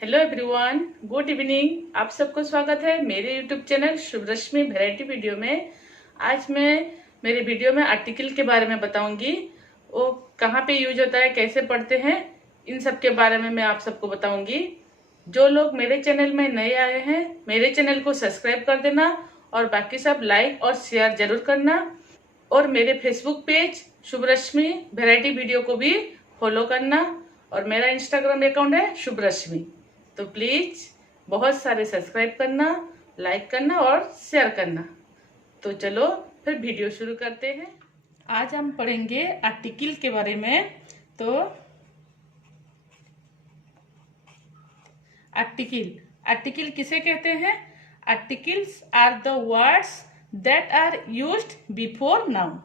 Hello everyone, good evening. आप सबको स्वागत है मेरे यूट्यूब चैनल शुभ रश्मि वैरायटी वीडियो में। आज मैं मेरे वीडियो में आर्टिकल के बारे में बताऊंगी। वो कहाँ पे यूज होता है, कैसे पढ़ते हैं, इन सब के बारे में मैं आप सबको बताऊंगी। जो लोग मेरे चैनल में नए आए हैं, मेरे चैनल को सब्सक्राइब कर देना और बाकी सब लाइक और शेयर जरूर करना। और मेरे फेसबुक पेज शुभ रश्मि वैरायटी वीडियो को भी फॉलो करना। और मेरा इंस्टाग्राम अकाउंट है शुभ रश्मि। तो प्लीज बहुत सारे सब्सक्राइब करना, लाइक करना और शेयर करना। तो चलो फिर वीडियो शुरू करते हैं। आज हम पढ़ेंगे आर्टिकल के बारे में। तो आर्टिकल किसे कहते हैं? Articles are the words that are used before noun.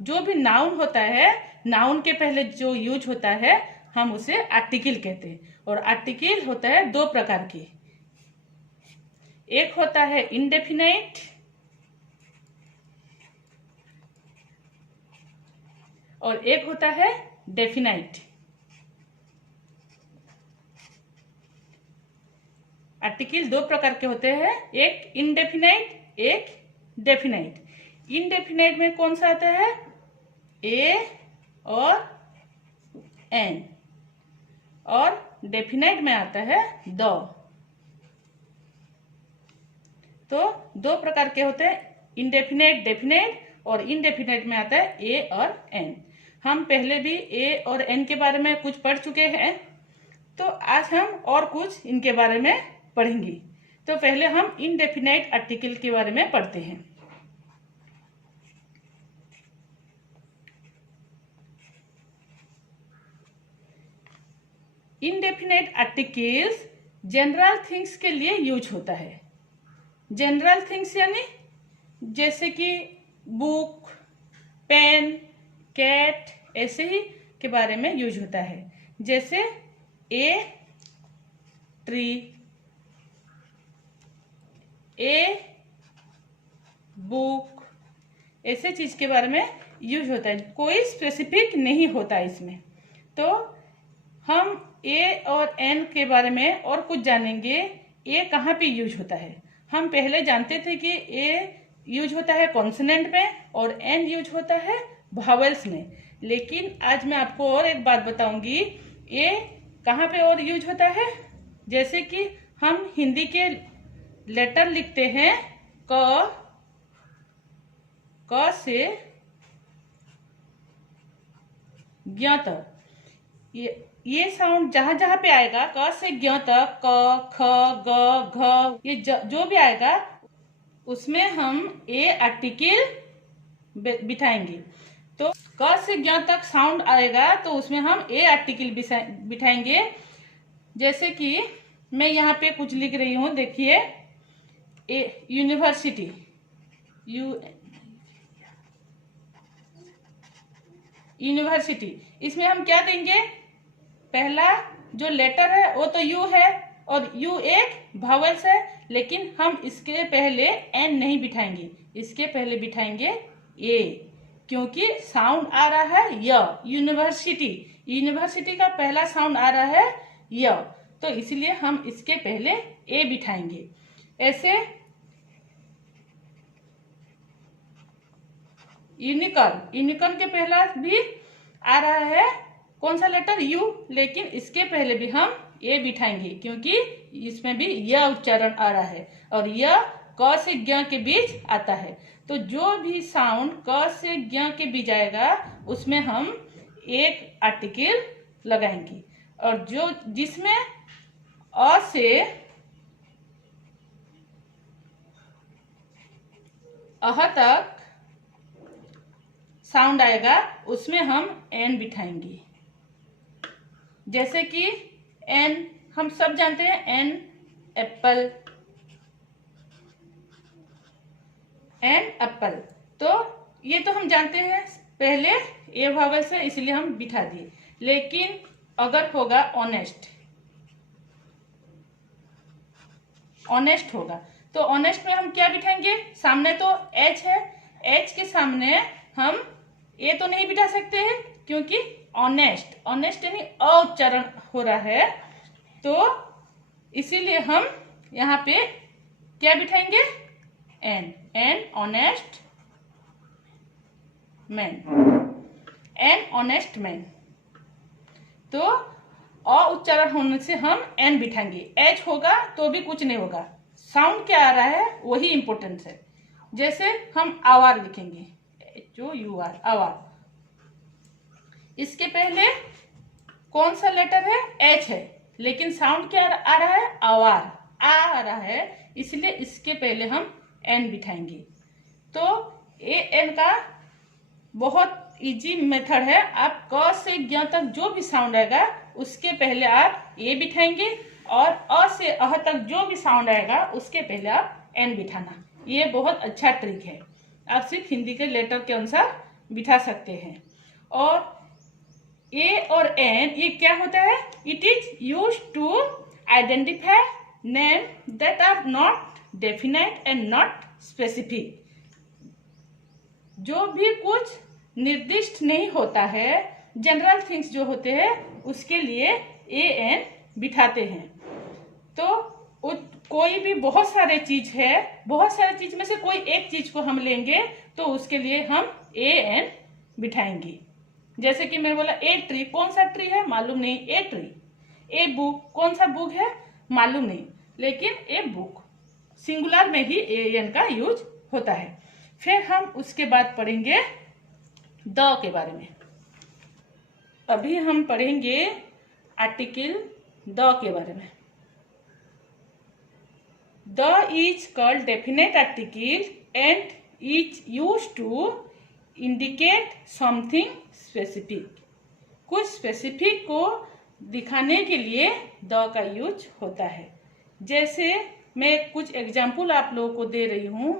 जो भी नाउन होता है, नाउन के पहले जो यूज होता है, हम उसे आर्टिकल कहते हैं। और आर्टिकल होता है दो प्रकार के। एक होता है इंडेफिनाइट और एक होता है डेफिनाइट। आर्टिकल दो प्रकार के होते हैं, एक इंडेफिनाइट, एक डेफिनाइट। इंडेफिनाइट में कौन सा आता है? ए और एन। और डेफिनाइट में आता है द। तो दो प्रकार के होते हैं, इंडेफिनाइट, डेफिनाइट। और इंडेफिनाइट में आता है ए और एन। हम पहले भी ए और एन के बारे में कुछ पढ़ चुके हैं, तो आज हम और कुछ इनके बारे में पढ़ेंगे। तो पहले हम इंडेफिनाइट आर्टिकल के बारे में पढ़ते हैं। इनडेफिनाइट आर्टिकल्स जनरल थिंग्स के लिए यूज होता है। जनरल थिंग्स यानी जैसे कि बुक, पेन, कैट, ऐसे ही के बारे में यूज होता है। जैसे ए ट्री, ए बुक, ऐसे चीज के बारे में यूज होता है। कोई स्पेसिफिक नहीं होता इसमें। तो हम ए और एन के बारे में और कुछ जानेंगे। ए कहाँ पे यूज होता है? हम पहले जानते थे कि ए यूज होता है कॉन्सोनेंट में और एन यूज होता है वावेल्स में। लेकिन आज मैं आपको और एक बात बताऊंगी, ए कहाँ पे और यूज होता है। जैसे कि हम हिंदी के लेटर लिखते हैं, क से ज्ञ तक। ये साउंड जहां जहां पे आएगा, क से ज्ञ तक, क, ख, ग, घ, ये जो भी आएगा उसमें हम ए आर्टिकल बिठाएंगे। तो क से ज्ञ तक साउंड आएगा तो उसमें हम ए आर्टिकल बिठाएंगे। जैसे कि मैं यहाँ पे कुछ लिख रही हूँ, देखिए, ए यूनिवर्सिटी, यूनिवर्सिटी। इसमें हम क्या देंगे? पहला जो लेटर है वो तो यू है और यू एक वावेल्स है, लेकिन हम इसके पहले एन नहीं बिठाएंगे, इसके पहले बिठाएंगे ए, क्योंकि साउंड आ रहा है य। यूनिवर्सिटी, यूनिवर्सिटी का पहला साउंड आ रहा है य, तो इसलिए हम इसके पहले ए बिठाएंगे। ऐसे यूनिकॉर्न, यूनिकॉर्न के पहला भी आ रहा है कौन सा लेटर? यू, लेकिन इसके पहले भी हम ए बिठाएंगे क्योंकि इसमें भी य उच्चारण आ रहा है और य क से ज्ञ के बीच आता है। तो जो भी साउंड क से ज्ञ के बीच आएगा उसमें हम एक आर्टिकल लगाएंगे। और जो जिसमें अ से अह तक साउंड आएगा उसमें हम एन बिठाएंगे। जैसे कि एन हम सब जानते हैं, एन एप्पल, एन एप्पल। तो ये तो हम जानते हैं, पहले ए वावल से, इसलिए हम बिठा दिए। लेकिन अगर होगा ऑनेस्ट, ऑनेस्ट होगा तो ऑनेस्ट में हम क्या बिठाएंगे? सामने तो एच है, एच के सामने हम ए तो नहीं बिठा सकते हैं क्योंकि ऑनेस्ट, ऑनेस्ट यानी अ उच्चारण हो रहा है, तो इसीलिए हम यहाँ पे क्या बिठाएंगे, an honest man, an honest man. तो अ उच्चारण होने से हम एन बिठाएंगे, एच होगा तो भी कुछ नहीं होगा, साउंड क्या आ रहा है वही इंपॉर्टेंट है। जैसे हम आवार लिखेंगे, HOUR आवार, इसके पहले कौन सा लेटर है, एच है, लेकिन साउंड क्या आ रहा है, आवार आ रहा है, इसलिए इसके पहले हम एन बिठाएंगे। तो ए एन का बहुत इजी मेथड है, आप क से ज्ञ तक जो भी साउंड आएगा उसके पहले आप ए बिठाएंगे, और अ से अह तक जो भी साउंड आएगा उसके पहले आप एन बिठाना। ये बहुत अच्छा ट्रिक है, आप सिर्फ हिंदी के लेटर के अनुसार बिठा सकते हैं। और ए और एन ये क्या होता है, it is use to identify name that are not definite and not specific. जो भी कुछ निर्दिष्ट नहीं होता है, जनरल थिंग्स जो होते हैं उसके लिए ए एन बिठाते हैं। तो कोई भी बहुत सारे चीज है, बहुत सारे चीज में से कोई एक चीज को हम लेंगे तो उसके लिए हम ए एन बिठाएंगे। जैसे कि मैंने बोला ए ट्री, कौन सा ट्री है मालूम नहीं, ए ट्री। ए बुक, कौन सा बुक है मालूम नहीं, लेकिन ए बुक, सिंगुलर में ही ए एन का यूज होता है। फिर हम उसके बाद पढ़ेंगे द के बारे में। अभी हम पढ़ेंगे आर्टिकल द के बारे में। The is called definite article and is use to indicate something specific. कुछ स्पेसिफिक को दिखाने के लिए द का यूज होता है। जैसे मैं कुछ एग्जाम्पल आप लोगों को दे रही हूं।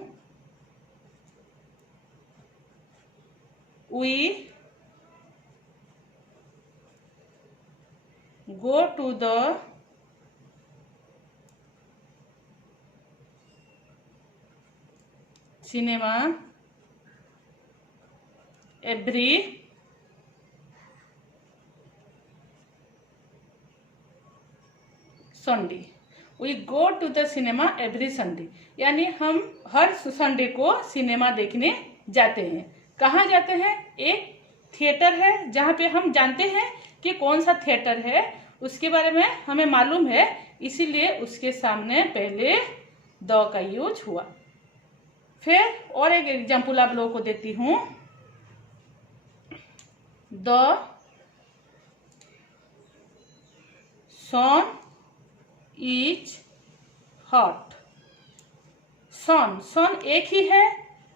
We go to the cinema every Sunday. We go to the cinema every Sunday. यानी हम हर संडे को सिनेमा देखने जाते हैं। कहाँ जाते हैं, एक थिएटर है जहाँ पे हम जानते हैं कि कौन सा थिएटर है, उसके बारे में हमें मालूम है, इसीलिए उसके सामने पहले द का यूज हुआ। फिर और एक एग्जाम्पल आप लोगों को देती हूँ। The sun is hot. Sun, sun एक ही है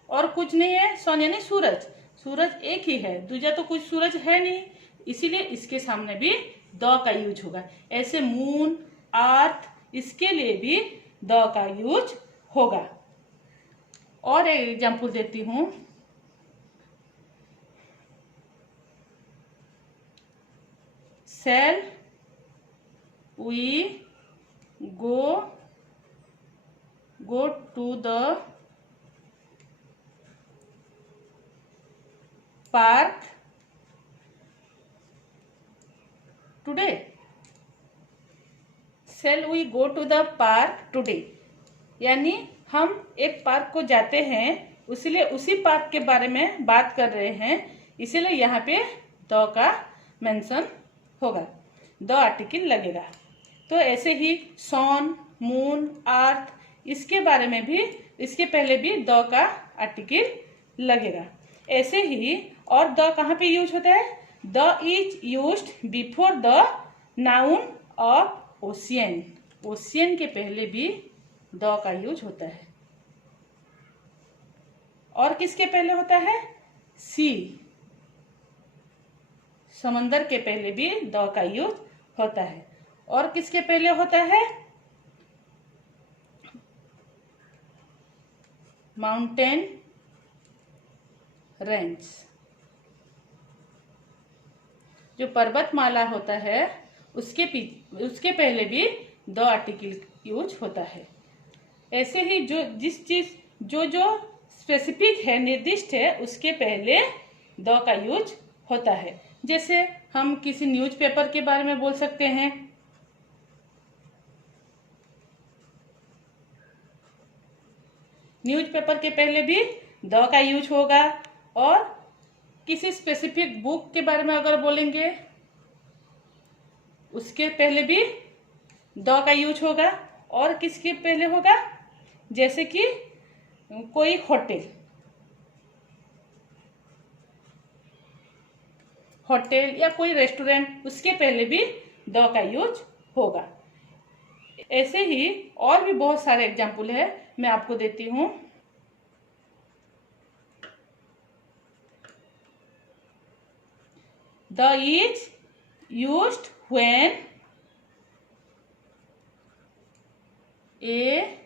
और कुछ नहीं है, सन यानी सूरज, सूरज एक ही है, दूजा तो कुछ सूरज है नहीं, इसीलिए इसके सामने भी द का यूज होगा। ऐसे मून, अर्थ, इसके लिए भी द का यूज होगा। और एक एग्जाम्पल देती हूं। Shall we go to the park today? Shall we go to the park today? यानी हम एक पार्क को जाते हैं, इसलिए उसी पार्क के बारे में बात कर रहे हैं, इसीलिए यहाँ पे द का मेंशन होगा, द आर्टिकल लगेगा। तो ऐसे ही सन, मून, अर्थ, इसके बारे में भी इसके पहले भी द का आर्टिकल लगेगा। ऐसे ही और द कहाँ पे यूज होता है, the is used before the noun of ocean. Ocean के पहले भी द का यूज होता है। और किसके पहले होता है, सी, समंदर के पहले भी द का यूज होता है। और किसके पहले होता है, माउंटेन रेंज, जो पर्वतमाला होता है उसके पहले भी द आर्टिकल यूज होता है। ऐसे ही जो जिस चीज जो स्पेसिफिक है, निर्दिष्ट है, उसके पहले द का यूज होता है। जैसे हम किसी न्यूज़पेपर के बारे में बोल सकते हैं, न्यूज़पेपर के पहले भी द का यूज होगा, और किसी स्पेसिफिक बुक के बारे में अगर बोलेंगे उसके पहले भी द का यूज होगा। और किसके पहले होगा, जैसे कि कोई होटल या कोई रेस्टोरेंट, उसके पहले भी द का यूज होगा। ऐसे ही और भी बहुत सारे एग्जाम्पल है, मैं आपको देती हूँ। The is used when a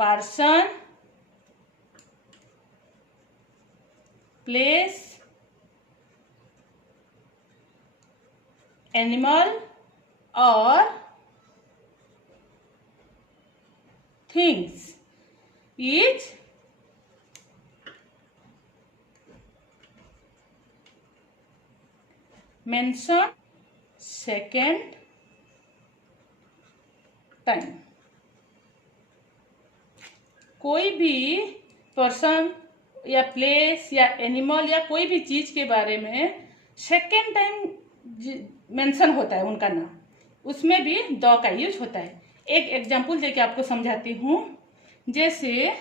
person, place, animal or things is mentioned second time. कोई भी पर्सन या प्लेस या एनिमल या कोई भी चीज के बारे में सेकेंड टाइम मेंशन होता है उनका नाम, उसमें भी द का यूज होता है। एक एग्जांपल देके आपको समझाती हूँ। जैसे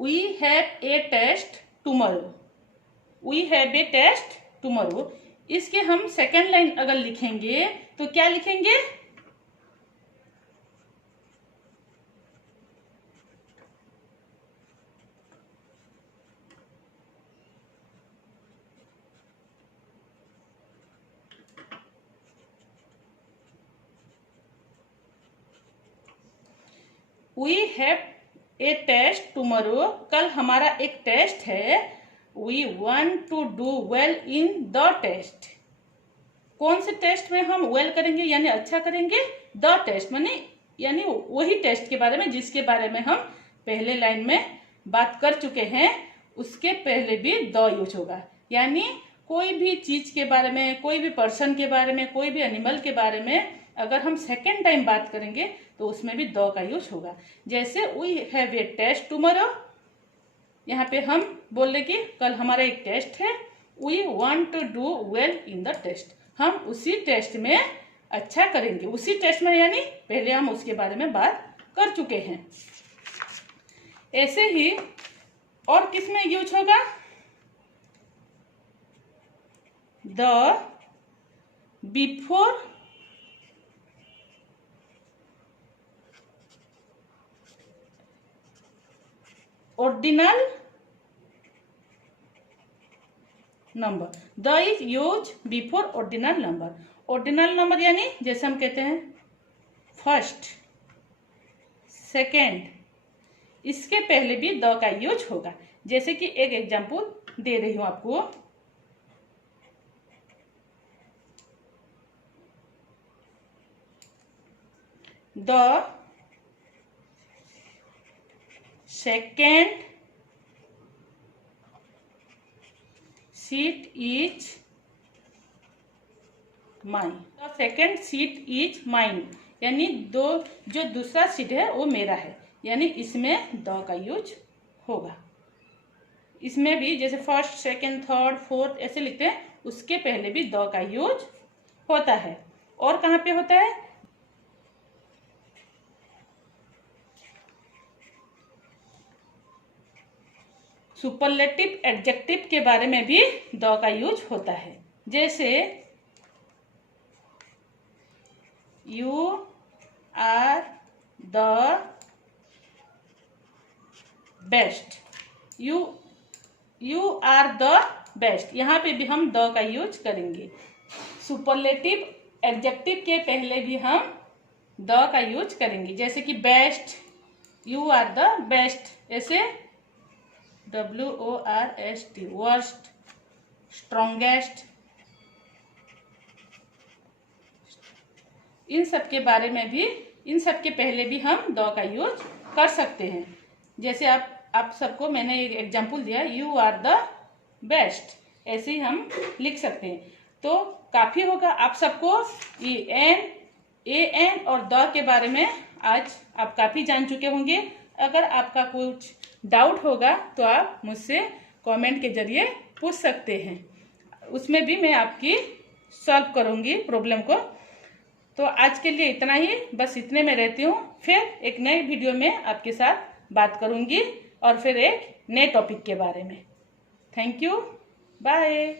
We have a test tomorrow. We have a test tomorrow. इसके हम सेकेंड लाइन अगर लिखेंगे तो क्या लिखेंगे, We have a test tomorrow. कल हमारा एक टेस्ट है। We want to do well in the test. कौन से टेस्ट में हम वेल करेंगे यानी अच्छा करेंगे, द टेस्ट माने यानी वही टेस्ट के बारे में जिसके बारे में हम पहले लाइन में बात कर चुके हैं, उसके पहले भी द यूज होगा। यानी कोई भी चीज के बारे में, कोई भी पर्सन के बारे में, कोई भी एनिमल के बारे में अगर हम सेकेंड टाइम बात करेंगे तो उसमें भी द का यूज होगा। जैसे we have a test tomorrow, यहाँ पे हम बोल रहे कि कल हमारा एक टेस्ट है। We want to do well in the test, हम उसी टेस्ट में अच्छा करेंगे। उसी टेस्ट में यानी पहले हम उसके बारे में बात कर चुके हैं। ऐसे ही और किस में यूज होगा, the before ordinal number. The is used before ordinal number. ordinal number यानी जैसे हम कहते हैं फर्स्ट, सेकेंड, इसके पहले भी द का यूज होगा। जैसे कि एक एग्जांपल दे रही हूं आपको। The second seat is mine. The second seat is mine. यानी जो दूसरा सीट है वो मेरा है, यानी इसमें द का यूज होगा। इसमें भी जैसे फर्स्ट, सेकंड, थर्ड, फोर्थ ऐसे लिखते हैं, उसके पहले भी द का यूज होता है। और कहाँ पे होता है, सुपरलेटिव एडजेक्टिव के बारे में भी द का यूज होता है। जैसे you are the best, you are the best, यहाँ पे भी हम द का यूज करेंगे। सुपरलेटिव एडजेक्टिव के पहले भी हम द का यूज करेंगे। जैसे कि best, you are the best, ऐसे WORST, वर्स्ट, स्ट्रॉन्गेस्ट, इन सब के बारे में भी, इन सब के पहले भी हम द का यूज कर सकते हैं। जैसे आप सबको मैंने एक एग्जाम्पल दिया, यू आर द बेस्ट, ऐसे ही हम लिख सकते हैं। तो काफी होगा आप सबको ए एन और द के बारे में आज आप काफी जान चुके होंगे। अगर आपका कुछ डाउट होगा तो आप मुझसे कमेंट के जरिए पूछ सकते हैं, उसमें भी मैं आपकी सॉल्व करूंगी प्रॉब्लम को। तो आज के लिए इतना ही, बस इतने में रहती हूँ। फिर एक नए वीडियो में आपके साथ बात करूंगी और फिर एक नए टॉपिक के बारे में। Thank you, bye.